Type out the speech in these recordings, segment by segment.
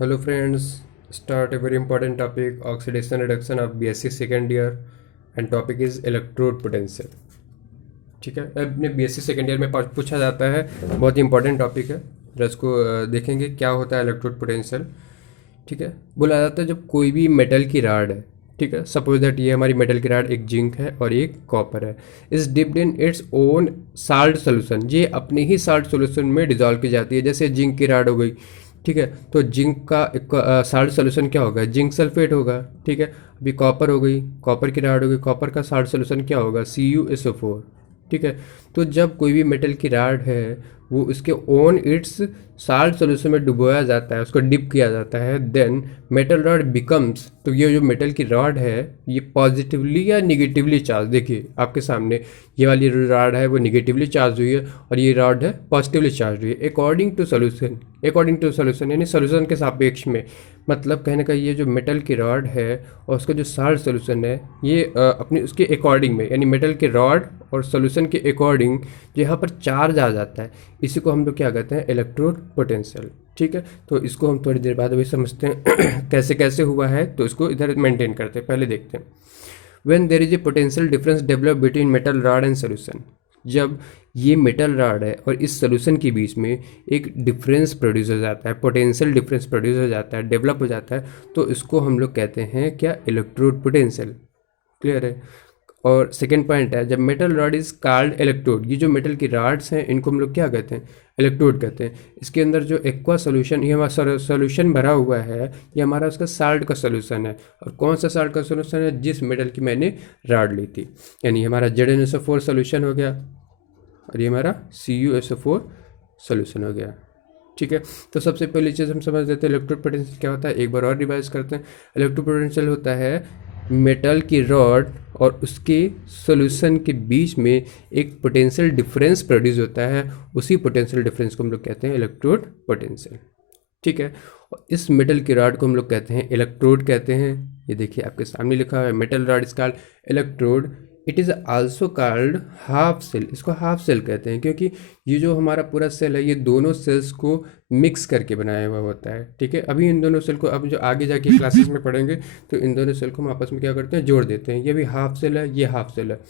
Hello friends, start a very important topic oxidation reduction of BSc second year and topic is electrode potential. ठीक है, अपने BSc second year में पूछा जाता है, बहुत ही इंपॉर्टेंट टॉपिक है। इसको देखेंगे क्या होता है इलेक्ट्रोड पोटेंशियल। ठीक है, बोला जाता है जब कोई भी मेटल की राड है, ठीक है, सपोज दैट ये हमारी मेटल की राड एक जिंक है और एक कॉपर है, is dipped in its own salt solution, ये अपने ही साल्ट सोल्यूशन में डिजॉल्व की जाती है। जैसे जिंक की राड हो गई, ठीक है, तो जिंक का एक साल्ट सोल्यूशन क्या होगा, जिंक सल्फेट होगा। ठीक है, अभी कॉपर हो गई, कॉपर की राड हो गई, कॉपर का साल्ट सोल्यूशन क्या होगा, CuSO4। ठीक है, तो जब कोई भी मेटल की राड है वो उसके ओन इट्स साल्ट सोल्यूशन में डुबोया जाता है, उसको डिप किया जाता है, देन मेटल रॉड बिकम्स, तो ये जो मेटल की रॉड है ये पॉजिटिवली या निगेटिवली चार्ज, देखिए आपके सामने ये वाली रॉड है वो निगेटिवली चार्ज हुई है और ये रॉड है पॉजिटिवली चार्ज हुई है अकॉर्डिंग टू सोल्यूशन यानी सोल्यूशन के सापेक्ष में। मतलब कहने का ये जो मेटल की रॉड है और उसका जो साल्ट सोल्यूशन है ये अपने उसके अकॉर्डिंग में, यानी मेटल के रॉड और सोल्यूशन के अकॉर्डिंग जो यहाँ पर चार्ज आ जाता है, इसी को हम लोग क्या कहते हैं, इलेक्ट्रोड पोटेंशियल। ठीक है, तो इसको हम थोड़ी देर बाद अभी समझते हैं कैसे कैसे हुआ है, तो इसको इधर मेंटेन करते हैं, पहले देखते हैं। When there is a potential difference develop between metal rod and solution, जब ये मेटल रॉड है और इस सोल्यूशन के बीच में एक डिफरेंस प्रोड्यूस हो जाता है, पोटेंशियल डिफरेंस प्रोड्यूस हो जाता है, डेवलप हो जाता है, तो इसको हम लोग कहते हैं क्या, इलेक्ट्रोड पोटेंशियल। क्लियर है। और सेकेंड पॉइंट है, जब metal rod is called electrode, ये जो मेटल की रॉड्स हैं इनको हम लोग क्या कहते हैं, इलेक्ट्रोड कहते हैं। इसके अंदर जो एक्वा सोल्यूशन, ये हमारा सोल्यूशन भरा हुआ है, ये हमारा उसका साल्ट का सोल्यूशन है। और कौन सा साल्ट का सोल्यूशन है, जिस मेटल की मैंने रॉड ली थी, यानी हमारा ZnSO4 सोल्यूशन हो गया और ये हमारा CuSO4 सोल्यूशन हो गया। ठीक है, तो सबसे पहली चीज़ हम समझ लेते हैं इलेक्ट्रोड पोटेंशियल क्या होता है, एक बार और रिवाइज करते हैं। इलेक्ट्रोड पोटेंशियल होता है मेटल की रॉड और उसके सॉल्यूशन के बीच में एक पोटेंशियल डिफरेंस प्रोड्यूस होता है, उसी पोटेंशियल डिफरेंस को हम लोग कहते हैं इलेक्ट्रोड पोटेंशियल। ठीक है, और इस मेटल की रॉड को हम लोग कहते हैं इलेक्ट्रोड कहते हैं। ये देखिए आपके सामने लिखा है, metal rod is called electrode. It is also called half cell, इसको हाफ सेल कहते हैं क्योंकि ये जो हमारा पूरा सेल है ये दोनों सेल्स को मिक्स करके बनाया हुआ होता है। ठीक है, अभी इन दोनों सेल को, अब जो आगे जाके क्लासेस में पढ़ेंगे तो इन दोनों सेल को हम आपस में क्या करते हैं, जोड़ देते हैं। ये भी हाफ सेल है, ये हाफ सेल है।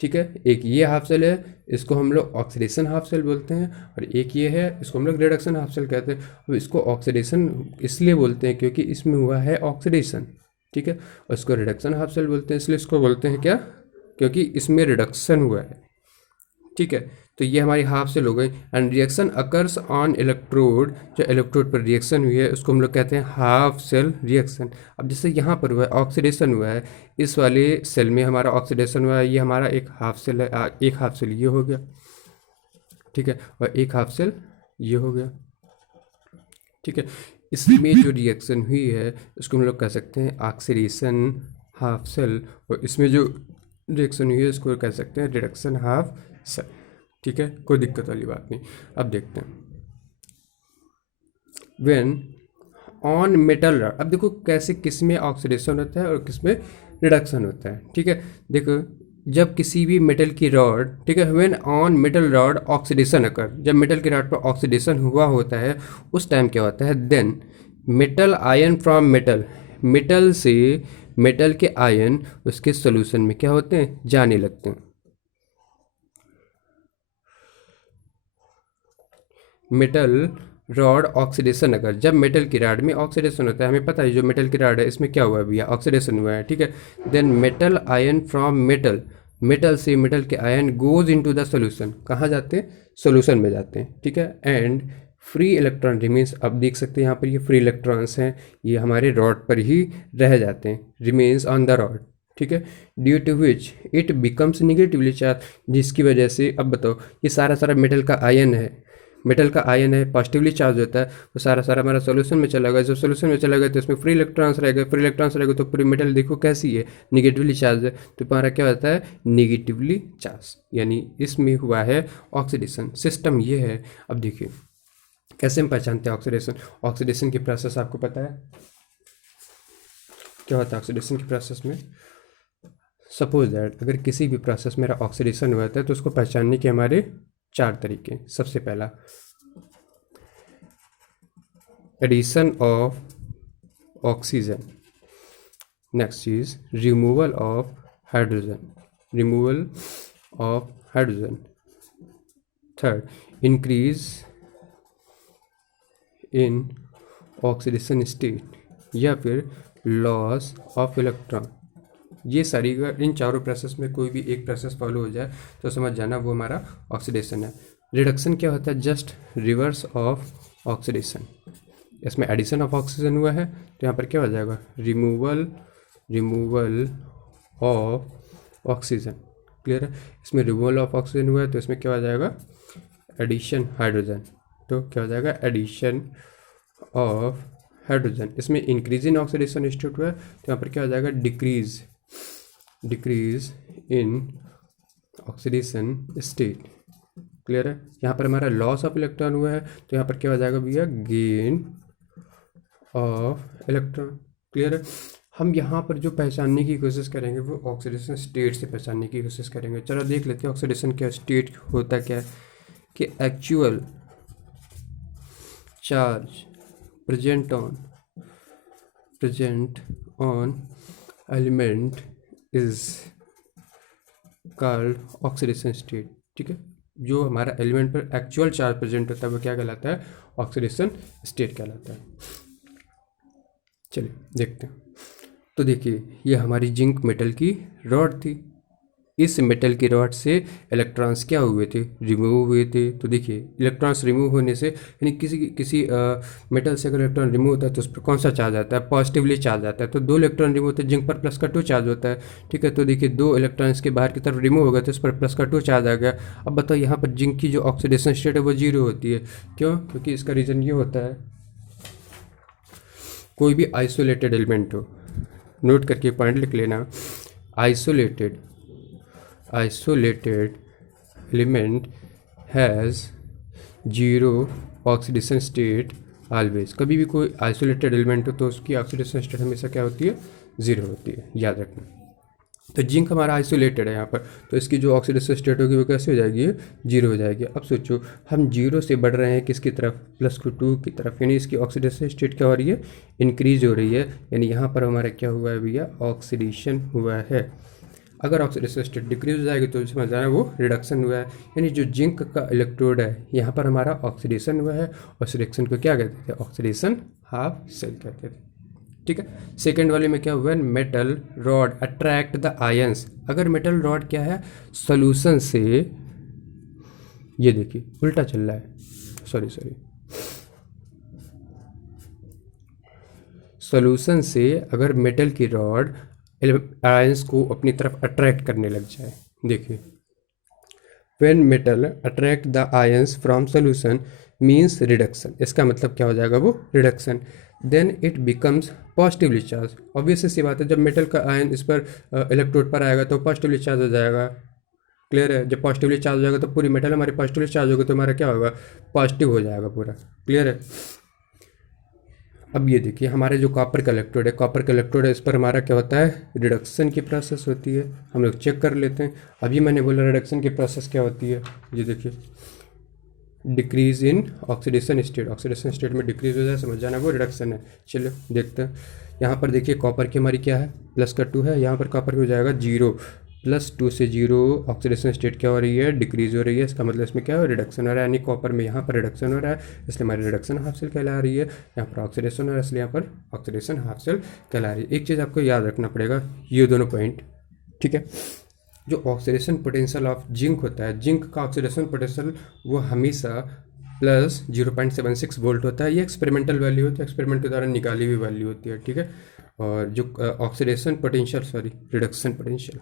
ठीक है, एक ये हाफ सेल है, इसको हम लोग ऑक्सीडेशन हाफ सेल बोलते हैं, और एक ये है, इसको हम लोग रिडक्शन हाफ सेल कहते हैं। अब इसको ऑक्सीडेशन इसलिए बोलते हैं क्योंकि इसमें हुआ है ऑक्सीडेशन। ठीक है, और इसको रिडक्शन हाफ सेल बोलते हैं, इसलिए इसको बोलते हैं क्या, क्योंकि इसमें रिडक्शन हुआ है। ठीक है, तो ये हमारी हाफ सेल हो गई। And reaction occurs on electrode, जो इलेक्ट्रोड पर रिएक्शन हुई है उसको हम लोग कहते हैं हाफ सेल रिएक्शन। अब जैसे यहाँ पर हुआ है ऑक्सीडेशन हुआ है, इस वाले सेल में हमारा ऑक्सीडेशन हुआ है, ये हमारा एक हाफ सेल है, एक हाफ सेल ये हो गया। ठीक है, और एक हाफ सेल ये हो गया। ठीक है, इसमें जो रिएक्शन हुई है उसको हम लोग कह सकते हैं ऑक्सीडेशन हाफ सेल, और इसमें जो रिएक्शन हुई है इसको कह सकते हैं रिडक्शन हाफ सेल। ठीक है, कोई दिक्कत वाली बात नहीं। अब देखते हैं व्हेन ऑन मेटल रॉड, अब देखो कैसे किस में ऑक्सीडेशन होता है और किस में रिडक्शन होता है। ठीक है, देखो जब किसी भी मेटल की रॉड, ठीक है, when on metal rod oxidation occur, जब मेटल की रॉड पर ऑक्सीडेशन हुआ होता है उस टाइम क्या होता है, then metal ion from metal, metal से मेटल के आयन उसके सोल्यूशन में क्या होते हैं, जाने लगते हैं। मेटल रॉड ऑक्सीडेशन अगर, जब मेटल की रॉड में ऑक्सीडेशन होता है, हमें पता है जो मेटल की रॉड है इसमें क्या हुआ है भैया, ऑक्सीडेशन हुआ है। ठीक है, then metal ion from metal, metal से मेटल के ion goes into the solution, कहाँ जाते हैं, सोल्यूशन में जाते हैं। ठीक है, एंड फ्री इलेक्ट्रॉन रिमेन्स, अब देख सकते हैं यहाँ पर ये फ्री इलेक्ट्रॉन्स हैं, ये हमारे रॉड पर ही रह जाते हैं, रिमेन्स ऑन द रॉड। ठीक है, due to which it becomes negatively charge, जिसकी वजह से, अब बताओ ये सारा सारा मेटल का आयन है, मेटल का आयन है, पॉजिटिवली चार्ज होता है, वो सारा सारा हमारा सोल्यूशन में चला गया। जब सोल्यूशन में चला गया तो इसमें फ्री इलेक्ट्रॉन्स रह गए, फ्री इलेक्ट्रॉन्स रह गए तो पूरी मेटल देखो कैसी है, निगेटिवली चार्ज है, तो हमारा क्या होता है, निगेटिवली चार्ज, यानी इसमें हुआ है ऑक्सीडेशन। सिस्टम ये है। अब देखिए कैसे हम पहचानते हैं ऑक्सीडेशन, ऑक्सीडेशन की प्रोसेस आपको पता है क्या होता है ऑक्सीडेशन की प्रोसेस में। सपोज दैट अगर किसी भी प्रोसेस में ऑक्सीडेशन हुआ था तो उसको पहचानने के हमारे 4 तरीके। सबसे पहला, addition of oxygen. Next is removal of hydrogen. Removal of hydrogen. Third increase in oxidation state या फिर लॉस ऑफ इलेक्ट्रॉन. ये सारी इन चारों प्रोसेस में कोई भी एक प्रोसेस फॉलो हो जाए तो समझ जाना वो हमारा ऑक्सीडेशन है. रिडक्शन क्या होता है? Just reverse of oxidation. इसमें एडिशन ऑफ ऑक्सीजन हुआ है तो यहाँ पर क्या हो जाएगा? Removal of oxygen. क्लियर है? इसमें रिमूवल ऑफ ऑक्सीजन हुआ है तो इसमें क्या हो जाएगा? Addition hydrogen. तो क्या हो जाएगा? Addition of hydrogen. इसमें इंक्रीज इन ऑक्सीडेशन स्टेट हुआ है तो यहाँ पर क्या हो जाएगा? Decrease in oxidation state. Clear है? यहाँ पर हमारा लॉस ऑफ इलेक्ट्रॉन हुआ है तो यहाँ पर क्या हो जाएगा भैया? Gain of electron. क्लियर है? हम यहाँ पर जो पहचानने की कोशिश करेंगे वो ऑक्सीडेशन स्टेट से पहचानने की कोशिश करेंगे. चलो देख लेते हैं ऑक्सीडेशन क्या स्टेट होता क्या है. कि actual charge present on element is called oxidation state. ठीक है? जो हमारा एलिमेंट पर एक्चुअल चार्ज प्रेजेंट होता है वो क्या कहलाता है? ऑक्सीडेशन स्टेट कहलाता है. चलिए देखते हैं. तो देखिए ये हमारी जिंक मेटल की रॉड थी. इस मेटल की रॉड से इलेक्ट्रॉन्स क्या हुए थे? रिमूव हुए थे. तो देखिए इलेक्ट्रॉन्स रिमूव होने से यानी किसी मेटल से अगर इलेक्ट्रॉन रिमूव होता है तो उस पर कौन सा चार्ज आता है? पॉजिटिवली चार्ज आता है. तो 2 इलेक्ट्रॉन रिमूव होते हैं, जिंक पर प्लस का 2 चार्ज होता है. ठीक है? तो देखिए 2 इलेक्ट्रॉन्स के बाहर की तरफ रिमूव हो गए तो उस पर प्लस का 2 चार्ज आ गया. अब बताओ यहाँ पर जिंक की जो ऑक्सीडेशन स्टेट है वो 0 होती है. क्यों? क्योंकि इसका रीज़न ये होता है कोई भी आइसोलेटेड एलिमेंट हो, नोट करके पॉइंट लिख लेना. Isolated element has 0 oxidation state always. कभी भी कोई आइसोलेटेड एलिमेंट हो तो उसकी ऑक्सीडेशन स्टेट हमेशा क्या होती है? 0 होती है. याद रखना. तो जिंक हमारा आइसोलेटेड है यहाँ पर तो इसकी जो ऑक्सीडेशन स्टेट होगी वो कैसे हो जाएगी? 0 हो जाएगी. अब सोचो हम 0 से बढ़ रहे हैं किसकी तरफ? +2 की तरफ. यानी इसकी ऑक्सीडेशन स्टेट क्या हो रही है? इंक्रीज हो रही है. यानी यहाँ पर हमारा क्या हुआ है भैया? ऑक्सीडेशन हुआ है. अगर ऑक्सीडेशन स्टेट डिक्रीज हो जाएगी तो समझ आना वो रिडक्शन हुआ है. यानी जो जिंक का इलेक्ट्रोड है यहाँ पर हमारा ऑक्सीडेशन हुआ है. ऑक्सीडेशन को क्या कहते थे? ऑक्सीडेशन हाफ सेल कहते थे. ठीक है? सेकेंड वाले में क्या हुआ है? Metal rod attract the ions. अगर मेटल रॉड क्या है? सोल्यूशन से, ये देखिए उल्टा चल रहा है, सॉरी सोल्यूशन से अगर मेटल की रॉड आयंस को अपनी तरफ अट्रैक्ट करने लग जाए. देखिए when metal attract the ions from solution means reduction. इसका मतलब क्या हो जाएगा? वो reduction. Then it becomes positively charge. Obvious सी बात है जब मेटल का आयन इस पर इलेक्ट्रोड पर आएगा तो पॉजिटिवली चार्ज हो जाएगा. क्लियर है? जब पॉजिटिवली चार्ज हो जाएगा तो पूरी मेटल हमारी पॉजिटिवली चार्ज होगी तो हमारा क्या होगा? पॉजिटिव हो जाएगा पूरा. क्लियर है? अब ये देखिए हमारे जो कॉपर का इलेक्ट्रोड है इस पर हमारा क्या होता है? रिडक्शन की प्रोसेस होती है. हम लोग चेक कर लेते हैं. अभी मैंने बोला रिडक्शन की प्रोसेस क्या होती है. ये देखिए डिक्रीज इन ऑक्सीडेशन स्टेट में डिक्रीज हो जाए समझ जाना वो रिडक्शन है. चलो देखते हैं. यहाँ पर देखिए कॉपर की हमारी क्या है? +2 है. यहाँ पर कॉपर हो जाएगा 0. +2 से 0 ऑक्सीडेशन स्टेट क्या हो रही है? डिक्रीज हो रही है. इसका मतलब इसमें क्या है? रिडक्शन हो रहा है. यानी कॉपर में यहाँ पर रिडक्शन हो रहा है इसलिए हमारी रिडक्शन हाफ सेल कहला रही है. यहाँ पर ऑक्सीडेशन हो रहा है इसलिए यहाँ पर ऑक्सीडेशन हाफ सेल कहला रही है. एक चीज़ आपको याद रखना पड़ेगा ये दोनों पॉइंट. ठीक है? जो ऑक्सीडेशन पोटेंशियल ऑफ जिंक होता है, जिंक का ऑक्सीडेशन पोटेंशियल वो हमेशा +0.76 वोल्ट होता है. ये एक्सपेरिमेंटल वैल्यू होती है, एक्सपेरिमेंट के द्वारा निकाली हुई वैल्यू होती है. ठीक है? और जो ऑक्सीडेशन पोटेंशियल रिडक्शन पोटेंशियल,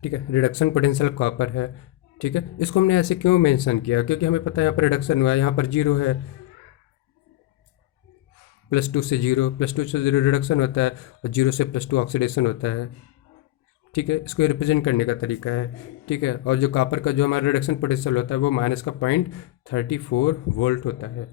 ठीक है, रिडक्शन पोटेंशियल कॉपर है. ठीक है? इसको हमने ऐसे क्यों मेंशन किया? क्योंकि हमें पता है यहाँ पर रिडक्शन हुआ है, यहाँ पर 0 है. +2 से 0 रिडक्शन होता है और 0 से +2 ऑक्सीडेशन होता है. ठीक है? इसको रिप्रेजेंट करने का तरीका है. ठीक है? और जो कॉपर का जो हमारा रिडक्शन पोटेंशियल होता है वो -0.34 वोल्ट होता है.